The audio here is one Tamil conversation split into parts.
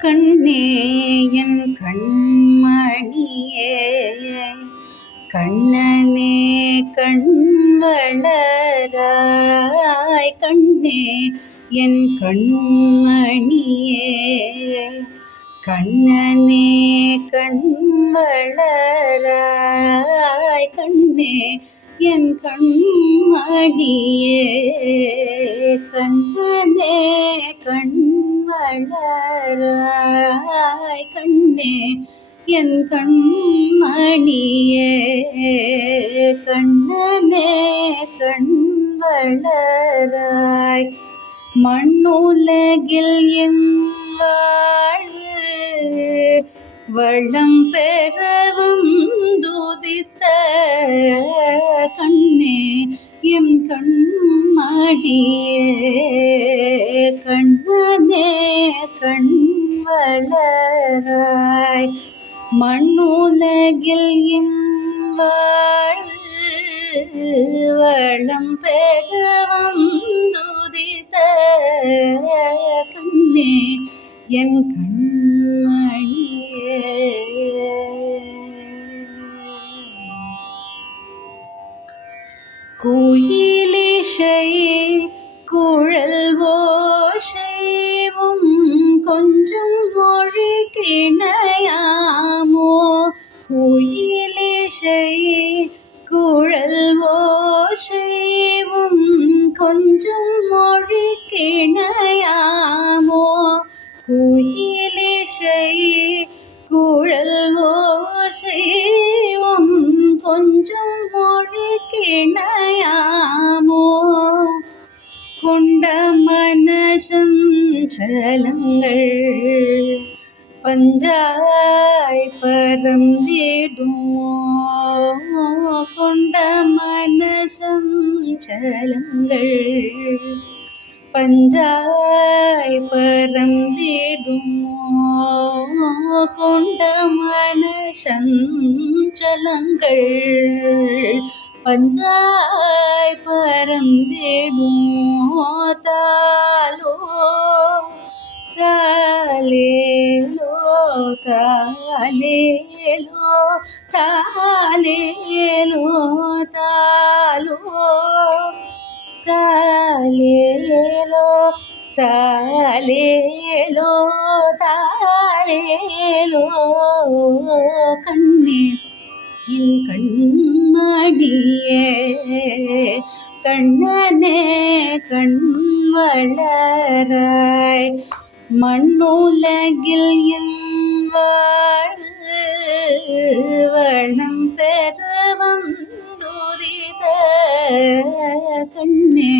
கண்ணே என் கண்மணியே கண்ணனே கண்வளராய் கண்ணே என் கண்மணியே கண்ணனே கண்வளராய் கண்ணே என் கண்மணியே கண்ணனே கண்வளராய் கண்ணே என் கண்மணியே கண்ணனே கண்வளராய் மண்ணுலகில் என் வாழ்வு வளம் பெற வந்துதித்த கண்ணே எம் கண்மணியே கண்ணனே கண்வளராய் மண்ணுலகில் என் வாழ்வு வளம் பெற வந்துதித்த கண்ணே என் கண்மணியே குயிலிசை குழல் ஓசைவும் கொஞ்சம் மொழி கிணையாமோ குயிலிசை குழல் ஓசைவும் கொஞ்சம் மொழி கிணையாமோ குயிலிசை குழல் ஓசைவும் கொஞ்சம் மொழி கிணையாமோ கொண்ட மனசஞ்சலங்கள் பஞ்சாய் பரந்திடுமோ கொண்ட மனசஞ்சலங்கள் பஞ்சாய் பரந்திடுமோ கொண்ட மனசஞ்சலங்கள் பஞ்சாய் பரந்திடுமோ தாலோ தாலேலோ தாலேலோ தாலேலோ தாலோ தாலேலோ தாலேலோ தாலேலோ கண்ணே என் கண்மணியே கண்ணனே கண்வளராய் மண்ணுலகில் என் வாழ்வு வளம் பெற வந்துதித்த கண்ணே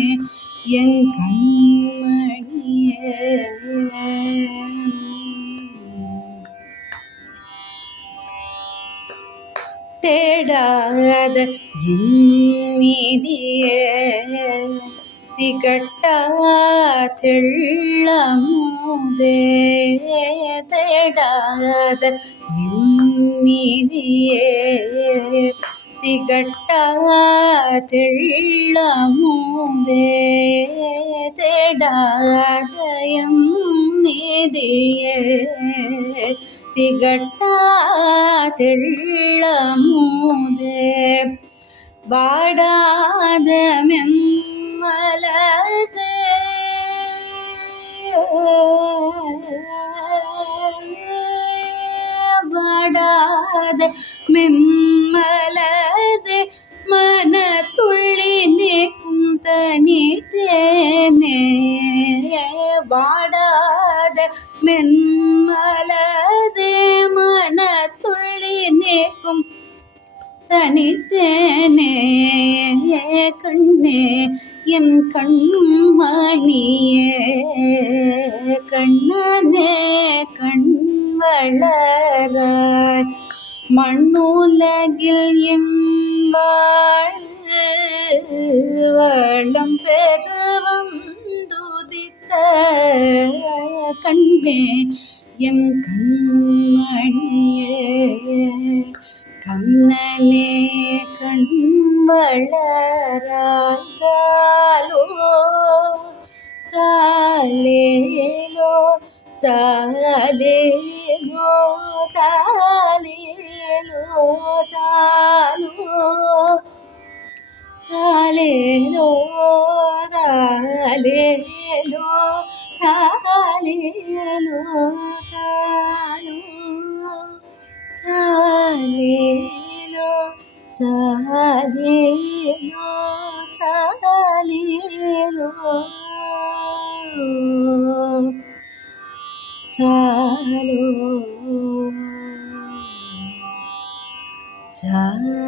என் கண்மணியே தேடாத என் நீதியே திகட்டா தெள்ளமுதே தேடாத என் நீதியே திகட்டா தெள்ளமுதே தேடாத என் நீதியே திகட்டா தெள்ளமுதே வாடாத மென்மலரே வாடாத மென்மலரே மனத்துள்ளி நீக்கும் தனி தேனே வாடாத மென்மலரே மனத்துள்ளி நீக்கும் தனித்தேனே கண்ணே என் கண்மணியே கண்ணனே கண்வளராய் மண்ணுலகில் என் வாழ்வு வளம் பெற வந்துதித்த கண்ணே என் கண்மணியே கண்ணனே கண்வளராய் தாலோ தாலேலோ താലേലോ താലേലോ താലോ താലേലോ താലേലോ താലേലോ താലോ താലേലോ താലേലോ താലേലോ താലോ താ